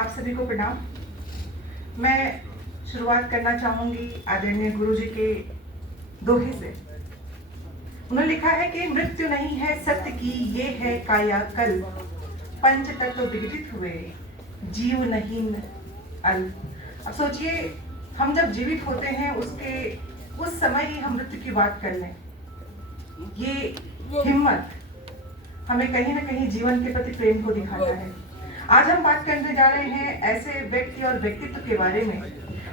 आप सभी को प्रणाम। मैं शुरुआत करना चाहूंगी आदरणीय गुरु जी के दोहे से। उन्होंने लिखा है कि मृत्यु नहीं है सत्य की, ये है कायाकल्प, पंच तत्व विघटित हुए, जीव नहीं अल्प। अब सोचिए, हम जब जीवित होते हैं उसके उस समय ही हम मृत्यु की बात कर लें। ये हिम्मत हमें कहीं ना कहीं जीवन के प्रति प्रेम को दिखाता है। आज हम बात करने जा रहे हैं ऐसे व्यक्ति और व्यक्तित्व के बारे में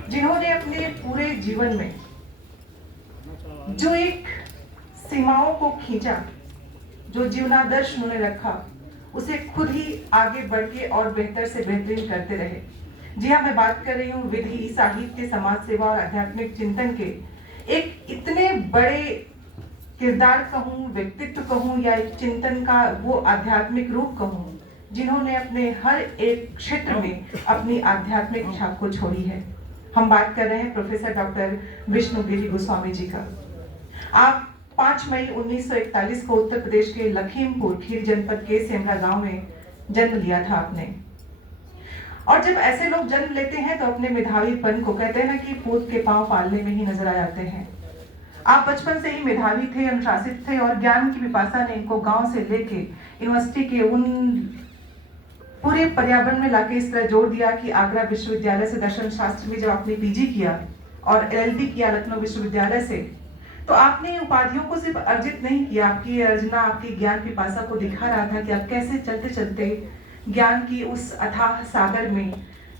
जिन्होंने अपने पूरे जीवन में जो एक सीमाओं को खींचा, जो जीवनादर्श उन्होंने रखा, उसे खुद ही आगे बढ़ के और बेहतर से बेहतरीन करते रहे। जी हाँ, मैं बात कर रही हूँ विधि, साहित्य, समाज सेवा और आध्यात्मिक चिंतन के एक इतने बड़े किरदार कहूँ, व्यक्तित्व कहूँ या एक चिंतन का वो आध्यात्मिक रूप कहूँ, जिन्होंने अपने हर एक क्षेत्र में अपनी आध्यात्मिक छाप को छोड़ी है। हम बात कर रहे हैं प्रोफेसर डॉक्टर विष्णु गिरी गोस्वामी जी का। आप 5 मई 1941 को उत्तर प्रदेश के लखीमपुर खीरी जनपद के सेमरा गांव में जन्म लिया था आपने। और जब ऐसे लोग जन्म लेते हैं तो अपने मेधावीपन को, कहते हैं ना कि पूत के पांव पालने में ही नजर आ जाते हैं। आप बचपन से ही मेधावी थे, अनुशासित थे और ज्ञान की पिपासा ने इनको गांव से लेके यूनिवर्सिटी के उन पूरे पर्यावरण में लाके इस तरह जोड़ दिया कि आगरा विश्वविद्यालय से दर्शन शास्त्र में जब आपने पीजी किया और एलएलबी किया लखनऊ विश्वविद्यालय से, तो आपने उपाधियों को सिर्फ अर्जित नहीं किया, आपकी अर्जना आपकी ज्ञान पिपासा को दिखा रहा था कि आप कैसे चलते चलते ज्ञान की उस अथाह सागर में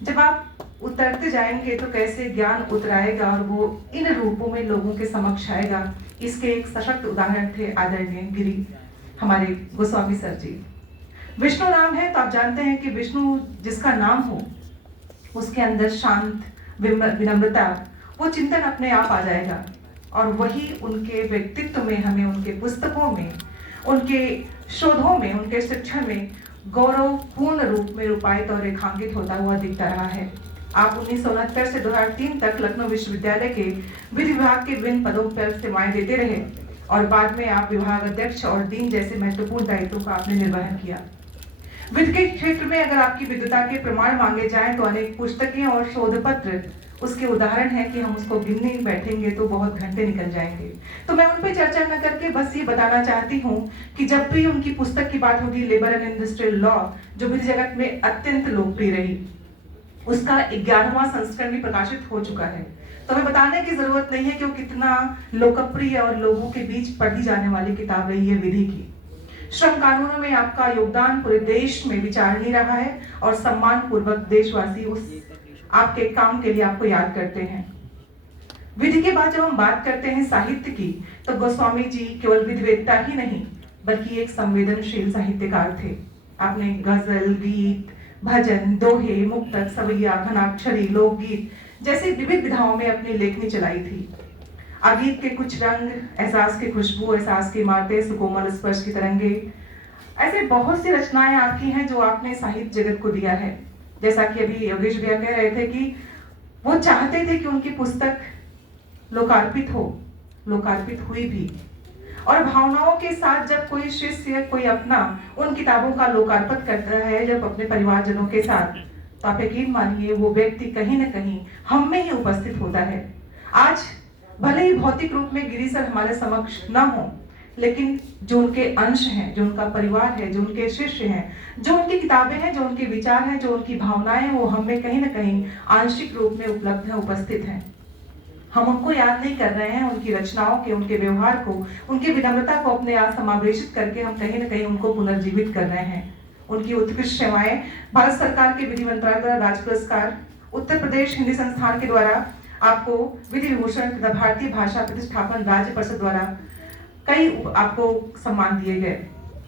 जब आप उतरते जाएंगे तो कैसे ज्ञान उतराएगा और वो इन रूपों में लोगों के समक्ष आएगा। इसके एक सशक्त उदाहरण थे आदरणीय गिरी हमारे गोस्वामी सर जी। विष्णु नाम है तो आप जानते हैं कि विष्णु जिसका नाम हो उसके अंदर शांत, विनम्रता, वो चिंतन अपने आप आ जाएगा और वही उनके व्यक्तित्व में, हमें उनके पुस्तकों में, उनके शोधों में, उनके शिक्षण में गौरवपूर्ण रूप में रूपायित और रेखांकित होता हुआ दिखता रहा है। आप 1969 से 2003 तक लखनऊ विश्वविद्यालय के विधि विभाग के विभिन्न पदों पर सेवाएं देते रहे और बाद में आप विभाग अध्यक्ष और डीन जैसे महत्वपूर्ण दायित्वों का आपने निर्वहन किया। विधि के क्षेत्र में अगर आपकी विद्वता के प्रमाण मांगे जाएं तो अनेक पुस्तकें और शोध पत्र उसके उदाहरण है कि हम उसको गिनने बैठेंगे तो बहुत घंटे निकल जाएंगे। तो मैं उन पर चर्चा न करके बस ये बताना चाहती हूँ कि जब भी उनकी पुस्तक की बात होगी, लेबर एंड इंडस्ट्रियल लॉ, जो विधि जगत में अत्यंत लोकप्रिय रही, उसका 11वां संस्करण भी प्रकाशित हो चुका है। तो हमें बताने की जरूरत नहीं है कि वो कितना लोकप्रिय और लोगों के बीच पढ़ी जाने वाली किताब रही है विधि की। श्रम कानूनों में आपका योगदान पूरे देश में विचारणीय रहा है और सम्मान पूर्वक देशवासी उस आपके काम के लिए आपको याद करते हैं। विधि के बाद जब हम बात करते हैं साहित्य की, तो गोस्वामी जी केवल विधिवेत्ता ही नहीं बल्कि एक संवेदनशील साहित्यकार थे। आपने गजल, गीत, भजन, दोहे, मुक्तक, सवैया, घनाक्षरी, लोकगीत जैसी विविध विधाओं में अपनी लेखनी चलाई थी। आगीत के कुछ रंग, एहसास की खुशबू, एहसास की इमारतें, सुकोमल स्पर्श की तरंगे, ऐसे बहुत सी रचनाएं आपकी हैं जो आपने साहित्य जगत को दिया है। जैसा कि अभी योगेश भैया कह रहे थे कि वो चाहते थे कि उनकी पुस्तक लोकार्पित हो, लोकार्पित हुई भी। और भावनाओं के साथ जब कोई शिष्य, कोई अपना उन किताबों का लोकार्पण करता है जब अपने परिवारजनों के साथ, तो आप यकीन मानिए वो व्यक्ति कहीं ना कहीं हम में ही उपस्थित होता है। आज भले ही भौतिक रूप में गिरी सर हमारे समक्ष न हो, लेकिन जो उनके अंश हैं, जो उनका परिवार है, जो उनके शिष्य हैं, जो उनकी किताबें हैं, जो उनके विचार हैं, जो उनकी भावनाएं हैं, वो हमें कहीं ना कहीं आंशिक रूप में उपलब्ध है, उपस्थित हैं। हम उनको याद नहीं कर रहे हैं, उनकी रचनाओं के, उनके व्यवहार को, उनकी विनम्रता को अपने आप समावेशित करके हम कहीं ना कहीं उनको पुनर्जीवित कर रहे हैं। उनकी उत्कृष्ट सेवाएं भारत सरकार के विधि मंत्रालय द्वारा राज्य पुरस्कार, उत्तर प्रदेश हिंदी संस्थान के द्वारा आपको विधि विभूषण तथा भारतीय भाषा प्रतिष्ठापन राज्य परिषद द्वारा कई आपको सम्मान दिए गए।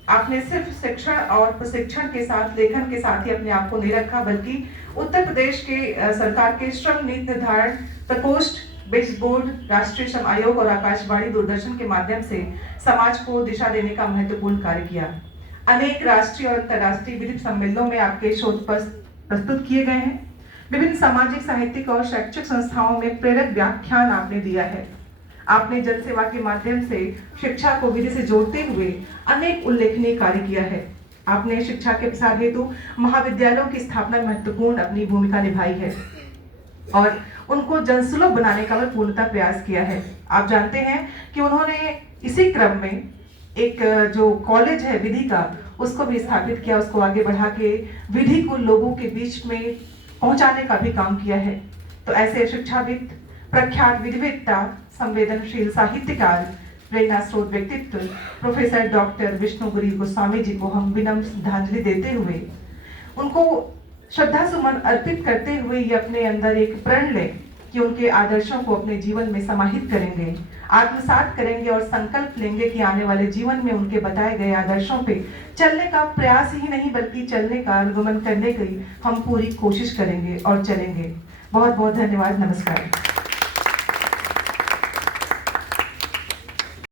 आपने सिर्फ शिक्षण और प्रशिक्षण के साथ, लेखन के साथ ही अपने आप को नहीं रखा, बल्कि उत्तर प्रदेश के सरकार के श्रम नीति निर्धारण प्रकोष्ठ, बिट्स बोर्ड, राष्ट्रीय श्रम आयोग और आकाशवाणी दूरदर्शन के माध्यम से समाज को दिशा देने का महत्वपूर्ण कार्य किया। अनेक राष्ट्रीय और अंतर्राष्ट्रीय विधि सम्मेलनों में आपके शोध पत्र प्रस्तुत किए गए हैं। विभिन्न सामाजिक, साहित्यिक और शैक्षिक संस्थाओं में प्रेरक व्याख्यान आपने दिया है। आपने जन सेवा के माध्यम से शिक्षा को विधि से जोड़ते हुए अनेक उल्लेखनीय कार्य किया है। आपने शिक्षा के प्रसार हेतु महाविद्यालयों की स्थापना में महत्वपूर्ण अपनी भूमिका निभाई है और उनको जनसुलभ बनाने का पूर्णतः प्रयास किया है। आप जानते हैं कि उन्होंने इसी क्रम में एक जो कॉलेज है विधि का, उसको भी स्थापित किया, उसको आगे बढ़ा के विधि को लोगों के बीच में पहुंचाने का भी काम किया है। तो ऐसे शिक्षाविद, प्रख्यात विधिवेत्ता, संवेदनशील साहित्यकार, प्रेरणा स्रोत व्यक्तित्व प्रोफेसर डॉक्टर विष्णुगिरी गोस्वामी जी को हम विनम्र श्रद्धांजलि देते हुए, उनको श्रद्धा सुमन अर्पित करते हुए ये अपने अंदर एक प्रण लें कि उनके आदर्शों को अपने जीवन में समाहित करेंगे, आत्मसात करेंगे और संकल्प लेंगे कि आने वाले जीवन में उनके बताए गए आदर्शों पे चलने का प्रयास ही नहीं बल्कि चलने का अनुगमन करने की हम पूरी कोशिश करेंगे और चलेंगे। बहुत बहुत धन्यवाद। नमस्कार।